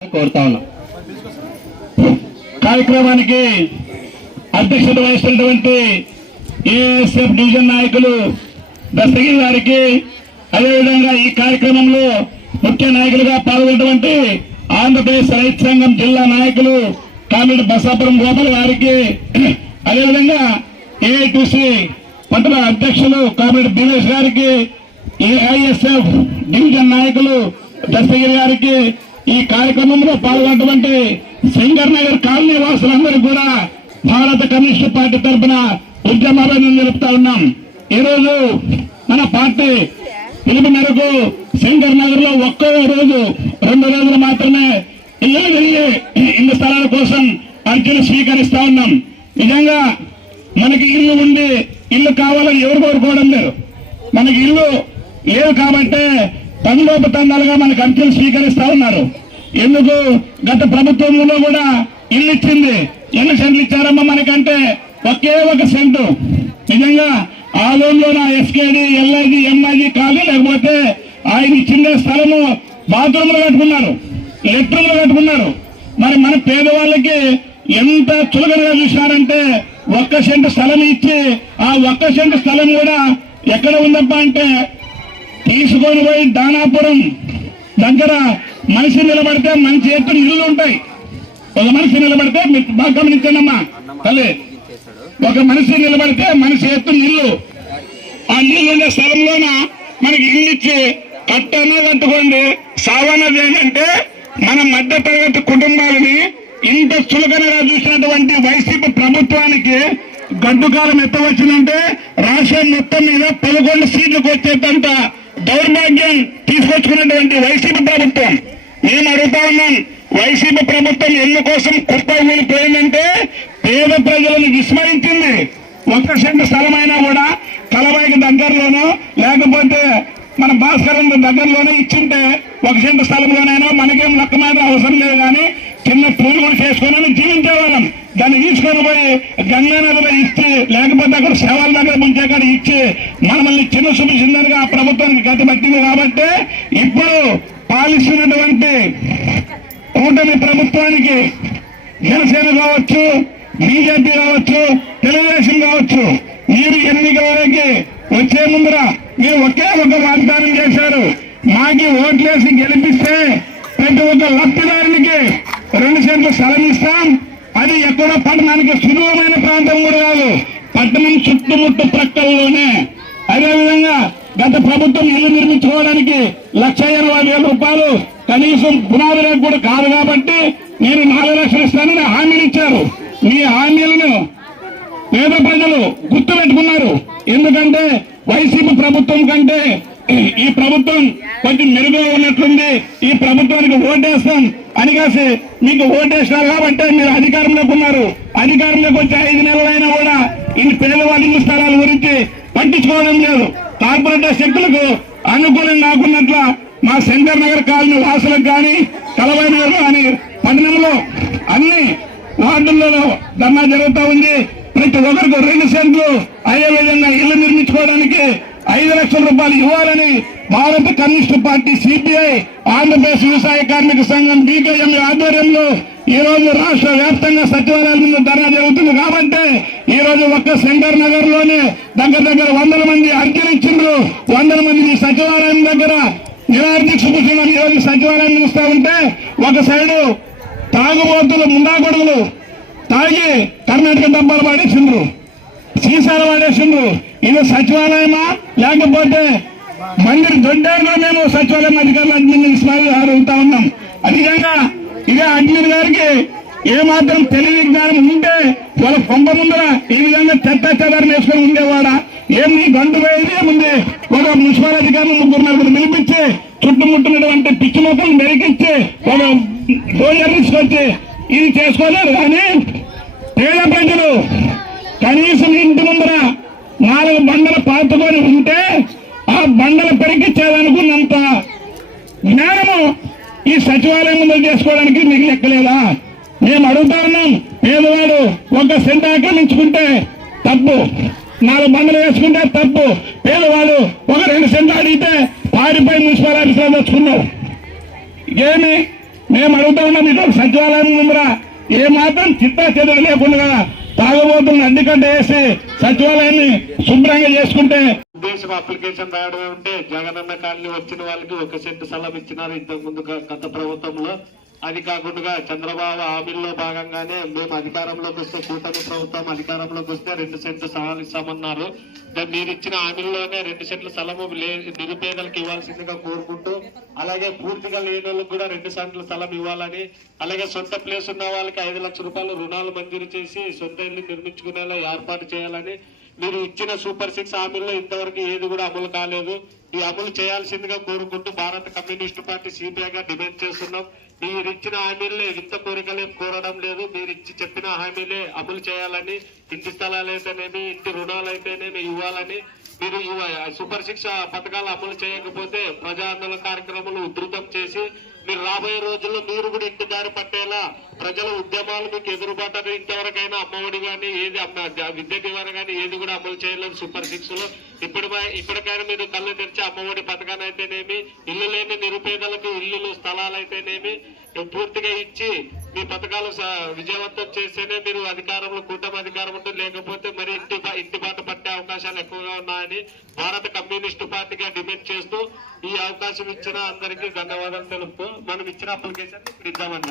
కోరుతా ఉన్నా. కార్యక్రమానికి అధ్యక్షత వహిస్తున్నటువంటి ఏఎస్ఎఫ్ డివిజన్ నాయకులు దస్తగిరి గారికి అదేవిధంగా ఈ కార్యక్రమంలో ముఖ్య నాయకులుగా పాల్గొన్నటువంటి ఆంధ్రప్రదేశ్ రైతు సంఘం జిల్లా నాయకులు కామిడి బసాపురం గోపాల్ గారికి అదేవిధంగా ఏఐటిసి పట్టణ అధ్యక్షులు కామిడి దినేష్ గారికి ఏఐఎస్ఎఫ్ డివిజన్ నాయకులు దస్తగిరి గారికి ఈ కార్యక్రమంలో పాల్గొనటువంటి శంకర్ నగర్ కాలనీ వాసులందరూ కూడా భారత కమ్యూనిస్ట్ పార్టీ తరఫున ఉద్యమాలను నిలుపుతా ఉన్నాం. ఈ రోజు మన పార్టీ పిలుపు మేరకు శంకర్ నగర్లో ఒక్కో రోజు రెండు రోజులు మాత్రమే ఇల్లు తిరిగి ఇల్లు స్థలాల కోసం అర్జీలు స్వీకరిస్తా ఉన్నాం. నిజంగా మనకి ఇల్లు ఉండి ఇల్లు కావాలని ఎవరు కోరుకోవడం లేదు మనకి ఇల్లు లేదు కాబట్టే తండోపతండాలుగా మనకు అర్జీలు స్వీకరిస్తా ఉన్నారు. ఎందుకు? గత ప్రభుత్వంలో కూడా ఇల్లు ఇచ్చింది. ఎన్ని సెంట్లు ఇచ్చారమ్మా మనకంటే? ఒకే ఒక సెంటు. నిజంగా ఆ లోన్లో నా ఎస్కేడి ఎల్ఐజి ఎంఐజి కాదు లేకపోతే ఆయన ఇచ్చిన స్థలము బాత్రూమ్లు కట్టుకున్నారు లెట్రూమ్లు కట్టుకున్నారు. మరి మన పేదవాళ్ళకి ఎంత చులకనగా చూశారంటే ఒక్క సెంటు స్థలం ఇచ్చి ఆ ఒక్క సెంటు స్థలం కూడా ఎక్కడ ఉందప్ప అంటే తీసుకొని పోయి దానాపురం దగ్గర మనిషి నిలబడితే మంచి ఎత్తు ఇల్లు ఉంటాయి. ఒక మనిషి నిలబడితే బాగా గమనించండమ్మా. తల్లి ఒక మనిషి నిలబడితే మనిషి ఎత్తు ఇల్లు ఆ నీళ్ళు ఉండే స్థలంలోన మనకి ఇల్లు ఇచ్చి కట్టన కట్టుకోండి సావన్నది ఏంటంటే మన మధ్య తరగతి కుటుంబాలని ఇంత చులకనగా చూసినటువంటి వైసీపీ ప్రభుత్వానికి గడ్డుకాలం ఎత్తవచ్చిందంటే రాష్ట్రం మొత్తం మీద పదకొండు సీట్లకు వచ్చేటంత దౌర్భాగ్యం తీసుకొచ్చుకున్నటువంటి వైసీపీ ప్రభుత్వం. మేము అడుగుతా ఉన్నాం వైసీపీ ప్రభుత్వం ఎందుకోసం కుప్ప ఊలిపోయిందంటే పేద ప్రజలను విస్మరించింది. ఒక్క సెంటు స్థలమైనా కూడా కలవాయికి దగ్గరలోనో లేకపోతే మన భాస్కరం దగ్గరలోనే ఇచ్చింటే ఒక సెంటు స్థలంలోనైనా మనకేం లెక్క అవసరం లేదు కానీ చిన్న పూలు కూడా చేసుకొని జీవించేవాళ్ళం. దాన్ని తీసుకొని పోయి గంగా నదిలో ఇచ్చి లేకపోతే అక్కడ శవాల దగ్గర ముంచే కాడ ఇచ్చి మనల్ని చిన్న చూపించిందనిగా ఆ ప్రభుత్వానికి గతి పట్టింది కాబట్టి ఇప్పుడు పాలిస్తున్నటువంటి కూటమి ప్రభుత్వానికి జనసేన కావచ్చు బీజేపీ కావచ్చు తెలుగుదేశం కావచ్చు మీరు ఎన్నికలకి వచ్చే ముందర మీరు ఒకే ఒక వాగ్దానం చేశారు. మాకి ఓట్లేసి గెలిపిస్తే ప్రతి ఒక్క లబ్ధిదారునికి రెండు సెంట్లు స్థలం ఇస్తాం. అది ఎక్కడో పట్టణానికి సులభమైన ప్రాంతం కూడా కాదు. పట్టణం చుట్టుముట్టు ప్రక్కల్లోనే. అదేవిధంగా గత ప్రభుత్వం ఇల్లు నిర్మించుకోవడానికి లక్ష ఎనభై వేల రూపాయలు కనీసం పునాది రేటు కూడా కాదు కాబట్టి నేను నాలుగు లక్షలు ఇస్తానని హామీలు ఇచ్చారు. మీ హామీలను పేద ప్రజలు గుర్తు పెట్టుకున్నారు ఎందుకంటే వైసీపీ ప్రభుత్వం కంటే ఈ ప్రభుత్వం కొంచెం మెరుగ్గా ఉన్నట్లుంది. ఈ ప్రభుత్వానికి ఓటేస్తాం అని కాసి మీకు ఓటేస్తారు కాబట్టి మీరు అధికారంలోకి ఉన్నారు అధికారంలోకి వచ్చే ఐదు నెలలైనా కూడా ఈ పేదవాళ్ళ ఇల్లు స్థలాల గురించి పట్టించుకోవడం లేదు. కార్పొరేటర్ శక్తులకు అనుకూలం కాకున్నట్ల మా శంకర్ నగర్ కాలనీ వాసులకు కానీ కలవై నగర్ కానీ పట్టణంలో అన్ని వార్డులలో ధర్నా జరుగుతూ ఉంది. ప్రతి ఒక్కరికి రెండు సెంట్లు అదే విధంగా ఇల్లు నిర్మించుకోవడానికి ఐదు లక్షల రూపాయలు ఇవ్వాలని భారత కమ్యూనిస్టు పార్టీ సిపిఐ ఆంధ్రప్రదేశ్ వ్యవసాయ కార్మిక సంఘం బీకేఎం ఆధ్వర్యంలో ఈ రోజు రాష్ట్ర వ్యాప్తంగా సచివాలయాల ముందు ధర్నా జరుగుతుంది కాబట్టి ఈ రోజు ఒక్క శంకర్ నగర్లోనే దగ్గర దగ్గర వందల మంది అర్జీలు ఇచ్చిండ్రు వందల మంది సచివాలయం దగ్గర నిరార్థిక్ష కూర్చున్నారు ఈ రోజు సచివాలయం చూస్తూ ఉంటే ఒక సైడు తాగుబోతులు ముండాగొడుగులు తాగి కర్ణాటక డబ్బాలు పాడేసిండ్రు సీసాలు పాడేసిండ్రు ఇది సచివాలయమా? లేకపోతే మందిరి దొడ్డారులో మేము సచివాలయం అధికారులు అడ్మిన్ అడుగుతా ఉన్నాం. అధికంగా ఇదే అడ్మిన్ గారికి ఏమాత్రం తెలివి జ్ఞానం ఉంటే వాళ్ళ కొంప ముందర ఈ విధంగా చెత్త చెదారం వేసుకొని ఉండేవాడా. ఏం నీ గంటు పోయేది? ఏముంది? ఒక మున్సిపల్ అధికారులు ముగ్గురు నలుగురు పిలిపించి చుట్టుముట్టినటువంటి పిచ్చి మొక్కలు మెరికించి ఒక డోజర్ తీసుకొచ్చి ఇది చేసుకోలేరు కానీ పేద ప్రజలు కనీసం ఇంటి ముందర నాలుగు బండలు పాతుకొని ఉంటే ఆ బండలు పెరిగిచ్చేదనుకున్నంత జ్ఞానము ఈ సచివాలయం ముందు చేసుకోవడానికి మీకు లెక్కలేదా మేము అడుగుతా ఉన్నాం. పేదవాడు ఒక సెంట్ ఆక్రమించుకుంటే తప్పు. నాలుగు బండలు వేసుకుంటే తప్పు. పేదవాడు ఒక రెండు సెంట్లు అడిగితే పారిపోయి మున్సిపల్ ఆఫీసులో తెచ్చుకున్నావు ఏమి? మేము అడుగుతా ఉన్నాం మీకు సచివాలయం ముందర. ఏమాత్రం చిత్తా చెదడు లేకుండా తాగబోతున్న. అందుకంటే వేసి సచివాలయాన్ని శుభ్రంగా చేసుకుంటే ఉద్దేశం అప్లికేషన్ రాయడం ఉంటే జగనన్న కాలనీ వచ్చిన వాళ్ళకి ఒక సెంటు స్థలం ఇచ్చినారు ఇంతకు ముందు గత ప్రభుత్వంలో. అది కాకుండా చంద్రబాబు హామీల్లో భాగంగానే మేము అధికారంలోకి వస్తే కూటమి ప్రభుత్వం అధికారంలోకి వస్తే రెండు సెంట్లు స్థలాలు ఇస్తామన్నారు. మీరు ఇచ్చిన హామీల్లోనే రెండు సెంట్ల స్థలము నిరుపేదలకు ఇవ్వాల్సిందిగా కోరుకుంటూ అలాగే పూర్తిగా లేని వాళ్ళకి కూడా రెండు సెంట్ల స్థలం ఇవ్వాలని అలాగే సొంత ప్లేస్ ఉన్న వాళ్ళకి ఐదు లక్షల రూపాయలు రుణాలు మంజూరు చేసి సొంత ఇల్లు నిర్మించుకునేలా ఏర్పాటు చేయాలని మీరు ఇచ్చిన సూపర్ సిక్స్ హామీల్లో ఇంతవరకు ఏది కూడా అమలు కాలేదు. ఈ అమలు చేయాల్సిందిగా కోరుకుంటూ భారత కమ్యూనిస్టు పార్టీ సిపిఐగా డిమాండ్ చేస్తున్నాం. మీరు ఇచ్చిన హామీలే ఇంత కోరికలే కోరడం లేదు. మీరు ఇచ్చి చెప్పిన హామీలే అమలు చేయాలని ఇంటి స్థలాలు అయితేనేమి ఇంటి రుణాలు అయితేనేమి ఇవ్వాలని మీరు ఈ సూపర్ శిక్ష పథకాలు అమలు చేయకపోతే ప్రజా ఆందోళన కార్యక్రమాలు ఉధృతం చేసి మీరు రాబోయే రోజుల్లో మీరు కూడా ఇంటి దారి పట్టేలా ప్రజల ఉద్యమాలు మీకు ఎదురుబాటు ఇంతవరకైనా అమ్మఒడి కానీ ఏది విద్య దీవెన కానీ ఏది కూడా అమలు చేయలేదు సూపర్ సిక్స్లో. ఇప్పుడు ఇప్పటికైనా మీరు కళ్ళు తెరిచి అమ్మఒడి పథకాన్ని అయితేనేమి ఇల్లు లేని నిరుపేదలకు ఇల్లులు స్థలాలు అయితేనేమి పూర్తిగా ఇచ్చి మీ పథకాలు స- విజయవంతం చేస్తేనే మీరు అధికారంలో కూటమి అధికారం ఉంటుంది. లేకపోతే మరి ఇంటి బా- ఇంటి బాట పట్టే అవకాశాలు ఎక్కువగా ఉన్నాయని భారత కమ్యూనిస్టు పార్టీగా డిమాండ్ చేస్తూ ఈ అవకాశం ఇచ్చిన అందరికీ ధన్యవాదాలు తెలుపుతూ మనం ఇచ్చిన అప్లికేషన్ ఇప్పుడు ఇద్దామని